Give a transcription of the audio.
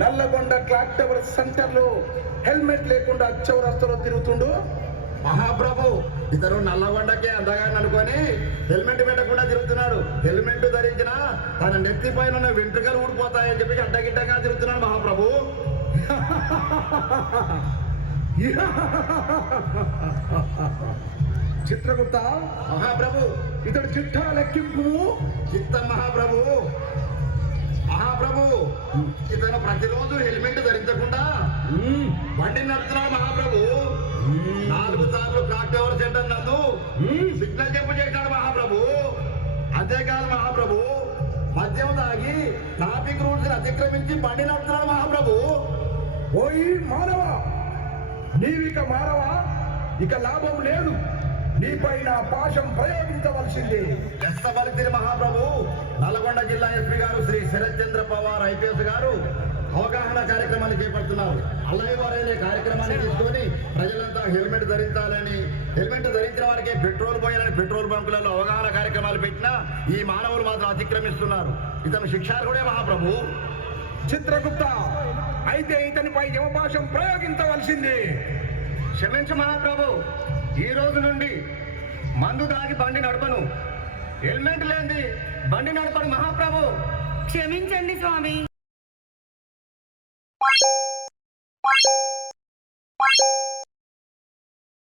Nalgonda clock tower centre లో helmet లేకుండా చౌరస్తాలో తిరుగుతుండు. మహాప్రభు ఇతను నల్లగొండకే అందగాన్ని అనుకొని హెల్మెట్ పెట్టకుండా తిరుగుతున్నాడు. హెల్మెట్ ధరించిన తన నెత్తి పైన ఉన్న వెంట్రుకలు ఊడిపోతాయని చెప్పి అడ్డగిడ్డగా తిరుగుతున్నాడు మహాప్రభు. చిత్రగుప్త మహాప్రభు ఇతడు చిట్టా లెక్కింపు. చిత్తం మహాప్రభు. మహాప్రభు ఇతను ప్రతిరోజు హెల్మెట్ ధరించకుండా బండి నడుపుతున్నాడు మహాప్రభు. 4 సార్లు క్లాక్ టవర్ సెంటర్ నందు సిగ్నల్ చెప్పు చేశాడు మహాప్రభు. అంతేకాదు మహాప్రభు మద్యం తాగి ట్రాఫిక్ రూల్స్ అతిక్రమించి బండి నడుపుతున్నాడు మహాప్రభు. ఓయి మానవ, నీవిక మానవా, ఇక లాభం లేదు. నీపైన పాశం ప్రయోగించవలసిందే. ఎస్తబలితిరి మహాప్రభు. నల్గొండ జిల్లా ఎస్పీ గారు శ్రీ శరత్ చంద్ర పవార్ ఐపీఎస్ గారు అవగాహన కార్యక్రమాన్ని చేపడుతున్నారు. అలాగే వారైన కార్యక్రమాన్ని తీసుకొని ప్రజలంతా హెల్మెట్ ధరించాలని, హెల్మెట్ ధరించిన వారికి పెట్రోల్ పోయాలని పెట్రోల్ బంకులలో అవగాహన కార్యక్రమాలు పెట్టినా ఈ మానవులు మాత్రం అతిక్రమిస్తున్నారు. ఇతను శిక్షార్హుడే మహాప్రభు. చిత్రగుప్త, అయితే ఇతనిపై యమపాశం ప్రయోగించవలసిందే. క్షమించు మహాప్రభు, ఈ రోజు నుండి మందు దాగి బండి నడపను, హెల్మెట్ లేని బండి నడపను మహాప్రభు. క్షమించండి స్వామి.